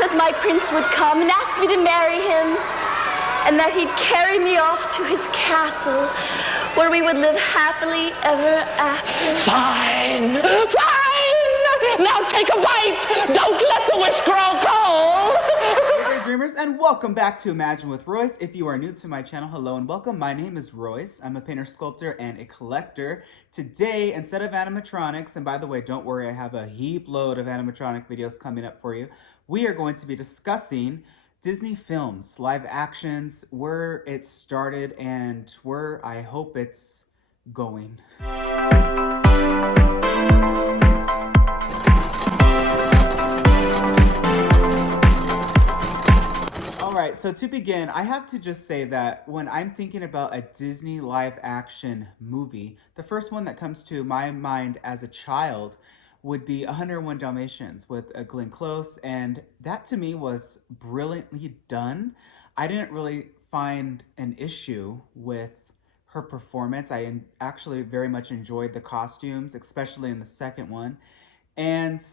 that my prince would come and ask me to marry him, and that he'd carry me off to his castle, where we would live happily ever after. Fine! Fine! Now take a bite! Don't let the wish grow cold! Hey there, dreamers, and welcome back to Imagine with Royce. If you are new to my channel, hello and welcome. My name is Royce. I'm a painter, sculptor, and a collector. Today, instead of animatronics, and by the way, don't worry, I have a heap load of animatronic videos coming up for you, we are going to be discussing Disney films, live actions, where it started and where I hope it's going. All right, so to begin, I have to just say that when I'm thinking about a Disney live action movie, the first one that comes to my mind as a child would be 101 Dalmatians with Glenn Close, and that to me was brilliantly done. I didn't really find an issue with her performance. I actually very much enjoyed the costumes, especially in the second one. And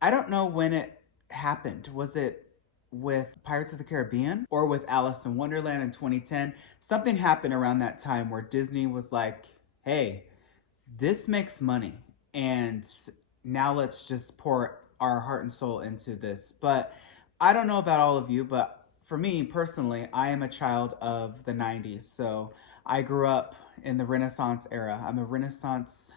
I don't know when it happened. Was it with Pirates of the Caribbean or with Alice in Wonderland in 2010? Something happened around that time where Disney was like, hey, this makes money, and now let's just pour our heart and soul into this. But I don't know about all of you, but for me personally, I am a child of the 90s. So I grew up in the Renaissance era. I'm a Renaissance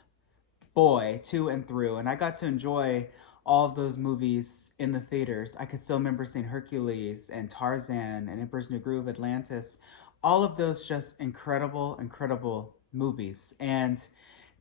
boy to and through, and I got to enjoy all of those movies in the theaters. I could still remember seeing Hercules and Tarzan and Emperor's New Groove, Atlantis, all of those just incredible, incredible movies. And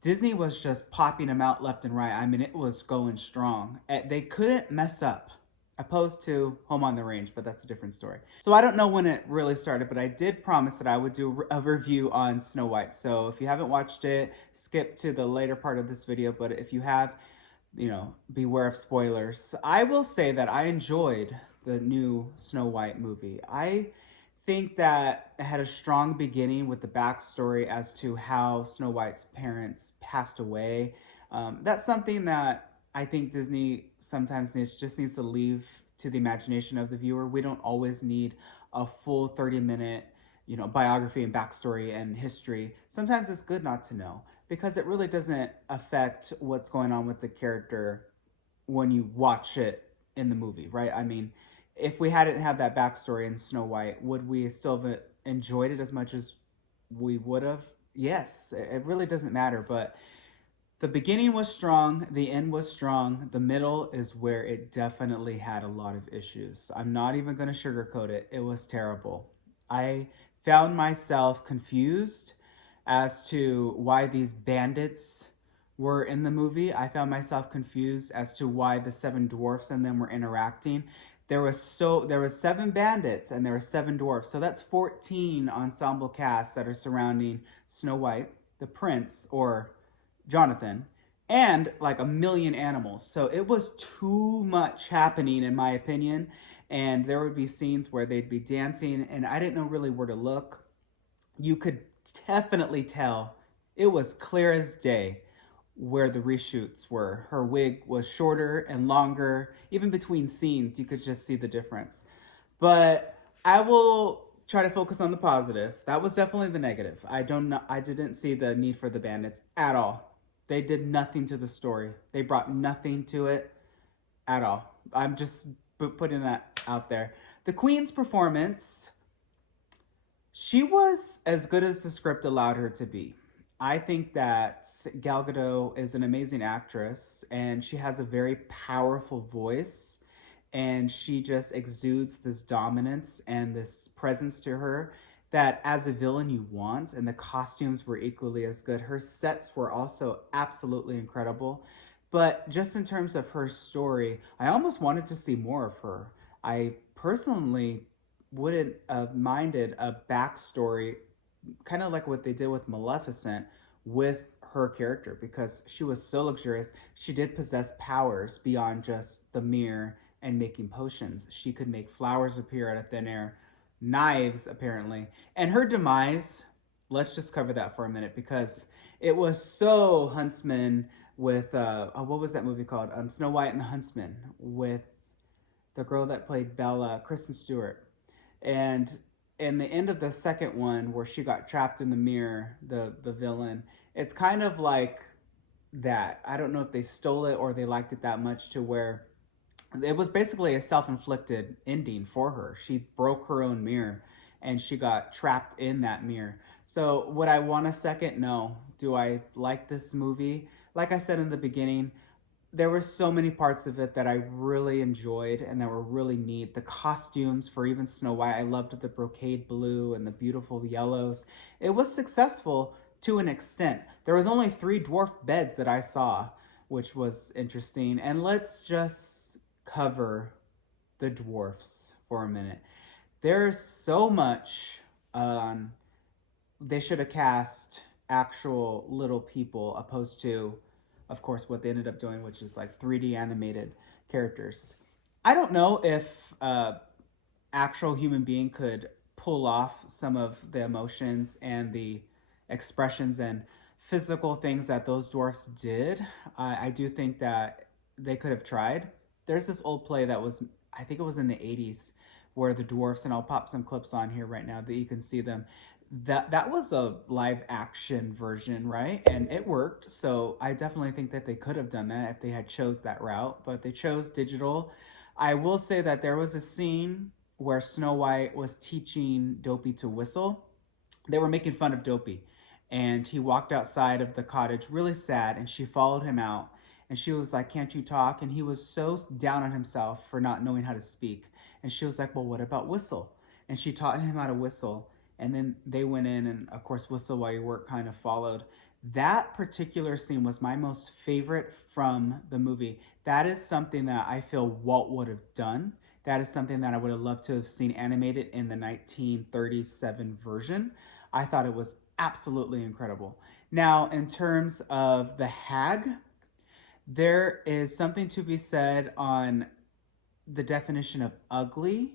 Disney was just popping them out left and right. I mean, it was going strong. They couldn't mess up, opposed to Home on the Range, but that's a different story. So I don't know when it really started, but I did promise that I would do a review on Snow White. So if you haven't watched it, skip to the later part of this video. But if you have, you know, beware of spoilers. I will say that I enjoyed the new Snow White movie. I think that it had a strong beginning with the backstory as to how Snow White's parents passed away. That's something that I think Disney sometimes just needs to leave to the imagination of the viewer. We don't always need a full 30-minute, you know, biography and backstory and history. Sometimes it's good not to know, because it really doesn't affect what's going on with the character when you watch it in the movie, right? I mean, if we hadn't had that backstory in Snow White, would we still have enjoyed it as much as we would have? Yes, it really doesn't matter. But the beginning was strong, the end was strong, the middle is where it definitely had a lot of issues. I'm not even going to sugarcoat it. It was terrible. I found myself confused as to why these bandits were in the movie. I found myself confused as to why the 7 dwarfs and them were interacting. There was 7 bandits and there were 7 dwarfs. So that's 14 ensemble casts that are surrounding Snow White, the prince, or Jonathan, and like a million animals. So it was too much happening, in my opinion. And there would be scenes where they'd be dancing and I didn't know really where to look. You could definitely tell, it was clear as day, where the reshoots were. Her wig was shorter and longer. Even between scenes, you could just see the difference. But I will try to focus on the positive. That was definitely the negative. I didn't see the need for the bandits at all. They did nothing to the story. They brought nothing to it at all. I'm just putting that out there. The Queen's performance, she was as good as the script allowed her to be. I think that Gal Gadot is an amazing actress, and she has a very powerful voice, and she just exudes this dominance and this presence to her that as a villain you want, and the costumes were equally as good. Her sets were also absolutely incredible, but just in terms of her story, I almost wanted to see more of her. I personally wouldn't have minded a backstory, kind of like what they did with Maleficent with her character, because she was so luxurious. She did possess powers beyond just the mirror and making potions. She could make flowers appear out of thin air, knives apparently. And her demise, let's just cover that for a minute, because it was so Huntsman with, what was that movie called? Snow White and the Huntsman with the girl that played Bella, Kristen Stewart. And in the end of the second one, where she got trapped in the mirror, the villain, it's kind of like that. I don't know if they stole it or they liked it that much to where it was basically a self-inflicted ending for her. She broke her own mirror and she got trapped in that mirror. So would I want a second? No. Do I like this movie? Like I said in the beginning, there were so many parts of it that I really enjoyed and that were really neat. The costumes for even Snow White, I loved the brocade blue and the beautiful yellows. It was successful to an extent. There was only 3 dwarf beds that I saw, which was interesting. And let's just cover the dwarfs for a minute. There's so much they should have cast actual little people opposed to, of course, what they ended up doing, which is like 3D animated characters. I don't know if actual human being could pull off some of the emotions and the expressions and physical things that those dwarfs did. I do think that they could have tried. There's this old play that was, I think it was in the 80s, where the dwarfs, and I'll pop some clips on here right now that you can see them. That was a live action version, right? And it worked. So I definitely think that they could have done that if they had chose that route, but they chose digital. I will say that there was a scene where Snow White was teaching Dopey to whistle. They were making fun of Dopey, and he walked outside of the cottage really sad, and she followed him out, and she was like, "Can't you talk?" And he was so down on himself for not knowing how to speak. And she was like, "Well, what about whistle?" And she taught him how to whistle. And then they went in, and of course, Whistle While You Work kind of followed. That particular scene was my most favorite from the movie. That is something that I feel Walt would have done. That is something that I would have loved to have seen animated in the 1937 version. I thought it was absolutely incredible. Now, in terms of the hag, there is something to be said on the definition of ugly.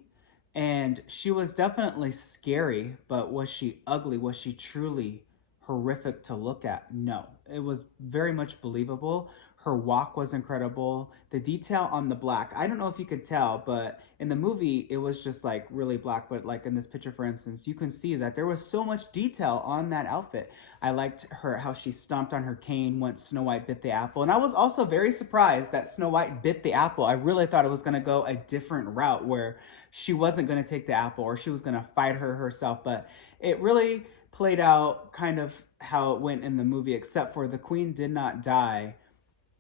And she was definitely scary, but was she ugly? Was she truly horrific to look at? No. It was very much believable. Her walk was incredible. The detail on the black, I don't know if you could tell, but in the movie, it was just like really black. But like in this picture, for instance, you can see that there was so much detail on that outfit. I liked her, how she stomped on her cane once Snow White bit the apple. And I was also very surprised that Snow White bit the apple. I really thought it was going to go a different route where she wasn't going to take the apple or she was going to fight her herself. But it really played out kind of how it went in the movie, except for the queen did not die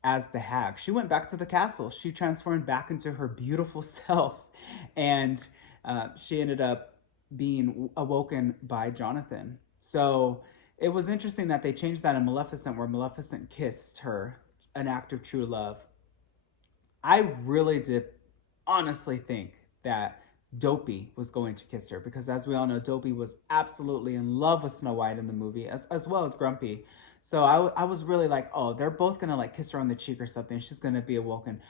as the hag. She went back to the castle. She transformed back into her beautiful self, and she ended up being awoken by Jonathan. So it was interesting that they changed that in Maleficent, where Maleficent kissed her, an act of true love. I really did honestly think that Dopey was going to kiss her, because as we all know, Dopey was absolutely in love with Snow White in the movie, as well as Grumpy. So I was really like, oh, they're both gonna like kiss her on the cheek or something. She's gonna be awoken.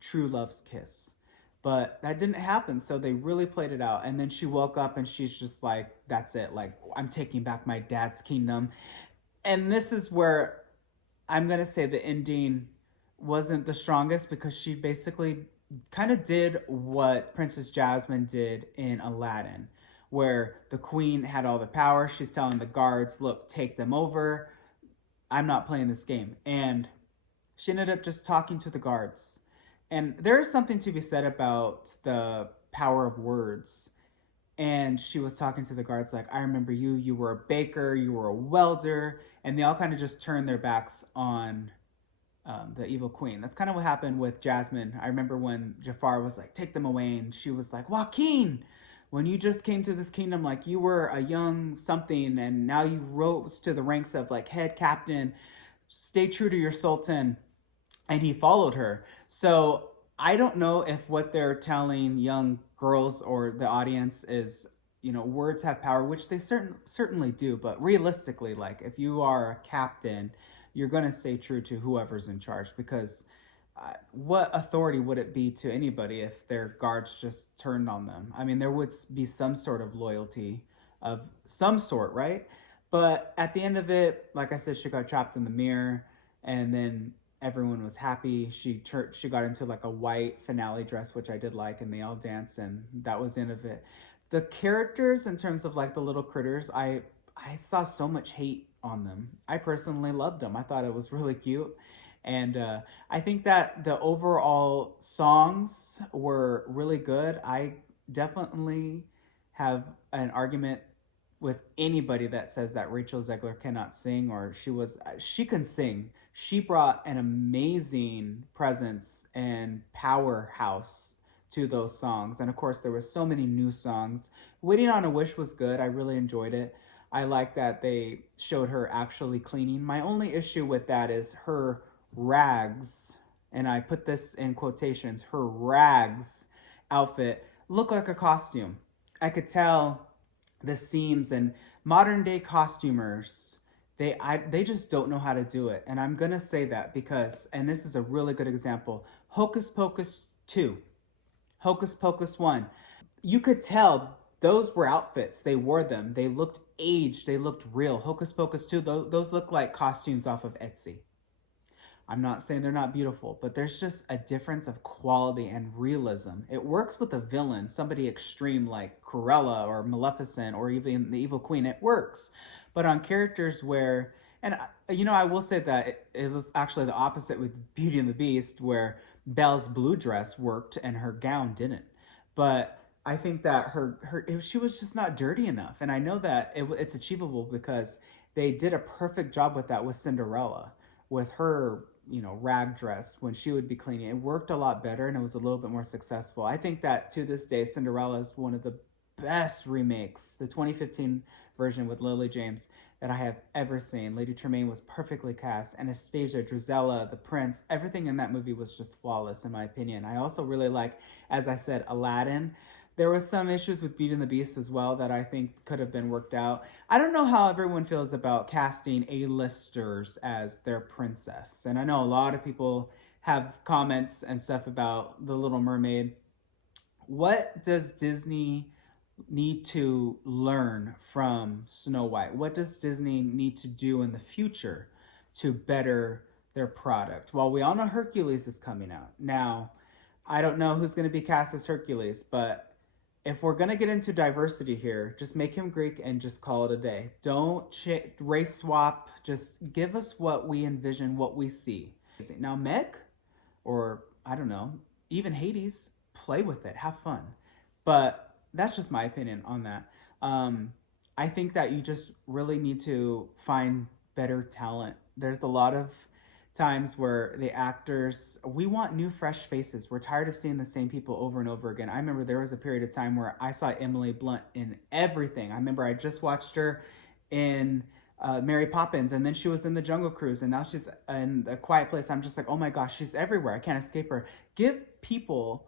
True love's kiss. But that didn't happen, so they really played it out. And then she woke up and she's just like, that's it. Like, I'm taking back my dad's kingdom. And this is where I'm gonna say the ending wasn't the strongest, because she basically kind of did what Princess Jasmine did in Aladdin, where the queen had all the power. She's telling the guards, look, take them over. I'm not playing this game. And she ended up just talking to the guards. And there is something to be said about the power of words. And she was talking to the guards like, I remember you, you were a baker, you were a welder. And they all kind of just turned their backs on the evil queen. That's kind of what happened with Jasmine. I remember when Jafar was like, take them away. And she was like, Joaquin, when you just came to this kingdom, like you were a young something, and now you rose to the ranks of like head captain. Stay true to your sultan. And he followed her. So I don't know if what they're telling young girls or the audience is, you know, words have power, which they certainly do. But realistically, like if you are a captain, you're going to stay true to whoever's in charge, because what authority would it be to anybody if their guards just turned on them? I mean, there would be some sort of loyalty of some sort, right? But at the end of it, like I said, she got trapped in the mirror, and then everyone was happy. She got into like a white finale dress, which I did like, and they all danced, and that was the end of it. The characters, in terms of like the little critters, I saw so much hate on them. I personally loved them. I thought it was really cute. And I think that the overall songs were really good. I definitely have an argument with anybody that says that Rachel Zegler cannot sing, or she can sing. She brought an amazing presence and powerhouse to those songs. And of course, there were so many new songs. Waiting on a Wish was good. I really enjoyed it. I like that they showed her actually cleaning. My only issue with that is her rags, and I put this in quotations, her rags outfit looked like a costume. I could tell the seams, and modern day costumers, they just don't know how to do it. And I'm gonna say that because, and this is a really good example, Hocus Pocus 2, Hocus Pocus 1, you could tell those were outfits. They wore them. They looked aged. They looked real. Hocus Pocus 2, those look like costumes off of Etsy. I'm not saying they're not beautiful, but there's just a difference of quality and realism. It works with a villain, somebody extreme like Cruella or Maleficent or even the Evil Queen. It works. But on characters where, and I will say that it was actually the opposite with Beauty and the Beast, where Belle's blue dress worked and her gown didn't. But I think that she was just not dirty enough. And I know that it's achievable because they did a perfect job with that with Cinderella, with her rag dress when she would be cleaning. It worked a lot better and it was a little bit more successful. I think that to this day, Cinderella is one of the best remakes, the 2015 version with Lily James, that I have ever seen. Lady Tremaine was perfectly cast. Anastasia, Drizella, the prince, everything in that movie was just flawless in my opinion. I also really like, as I said, Aladdin. There was some issues with Beauty and the Beast as well that I think could have been worked out. I don't know how everyone feels about casting A-listers as their princess. And I know a lot of people have comments and stuff about The Little Mermaid. What does Disney need to learn from Snow White? What does Disney need to do in the future to better their product? Well, we all know Hercules is coming out. Now, I don't know who's going to be cast as Hercules, but if we're going to get into diversity here, just make him Greek and just call it a day. Don't race swap. Just give us what we envision, what we see. Now, Meg, or I don't know, even Hades, play with it. Have fun. But that's just my opinion on that. I think that you just really need to find better talent. There's a lot of times where the actors, we want new fresh faces. We're tired of seeing the same people over and over again. I remember there was a period of time where I saw Emily Blunt in everything. I remember I just watched her in Mary Poppins, and then she was in the Jungle Cruise, and now she's in A Quiet Place. I'm just like, oh my gosh, she's everywhere. I can't escape her. Give people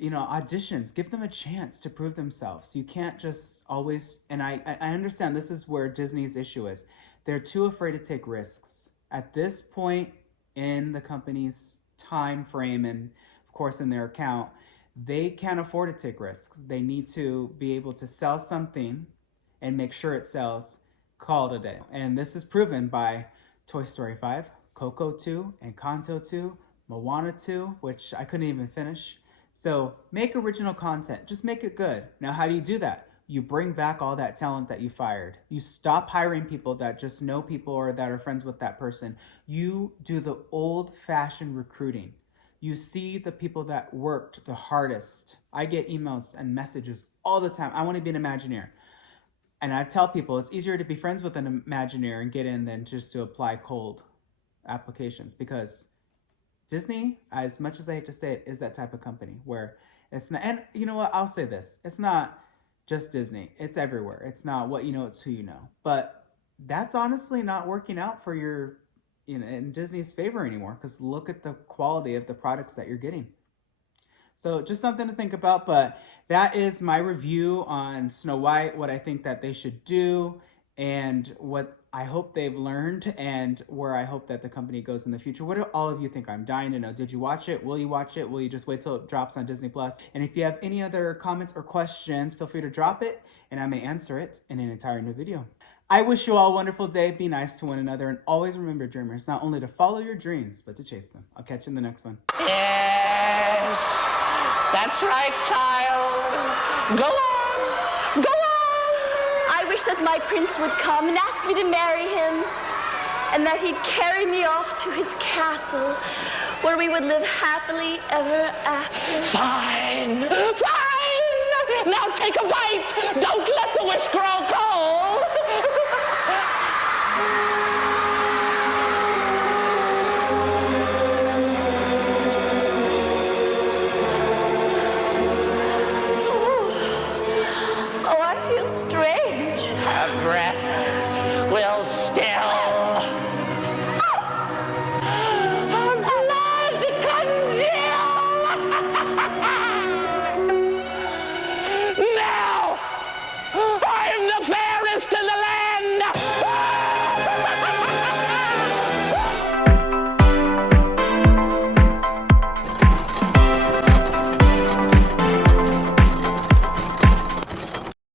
auditions, give them a chance to prove themselves. You can't just always, and I understand this is where Disney's issue is. They're too afraid to take risks. At this point in the company's time frame, and of course in their account, they can't afford to take risks. They need to be able to sell something and make sure it sells, call it a day. And this is proven by Toy Story 5, Coco 2, Encanto 2, Moana 2, which I couldn't even finish. So make original content, just make it good. Now, how do you do that? You bring back all that talent that you fired. You stop hiring people that just know people or that are friends with that person. You do the old-fashioned recruiting. You see the people that worked the hardest. I get emails and messages all the time. I want to be an Imagineer. And I tell people it's easier to be friends with an Imagineer and get in than just to apply cold applications, because Disney, as much as I hate to say it, is that type of company where it's not, and you know what, I'll say this, it's not just Disney, it's everywhere. It's not what you know, it's who you know. But that's honestly not working out for your, in Disney's favor anymore, because look at the quality of the products that you're getting. So just something to think about, but that is my review on Snow White, what I think that they should do, and what I hope they've learned, and where I hope that the company goes in the future. What do all of you think? I'm dying to know. Did you watch it? Will you watch it? Will you just wait till it drops on Disney Plus? And if you have any other comments or questions, feel free to drop it, and I may answer it in an entire new video. I wish you all a wonderful day. Be nice to one another. And always remember, dreamers, not only to follow your dreams, but to chase them. I'll catch you in the next one. Yes, that's right, child. Go on, go on. I wish that my prince would come and ask me to marry him, and that he'd carry me off to his castle, where we would live happily ever after. Fine, fine. Now take a bite. Don't let the wish grow cold.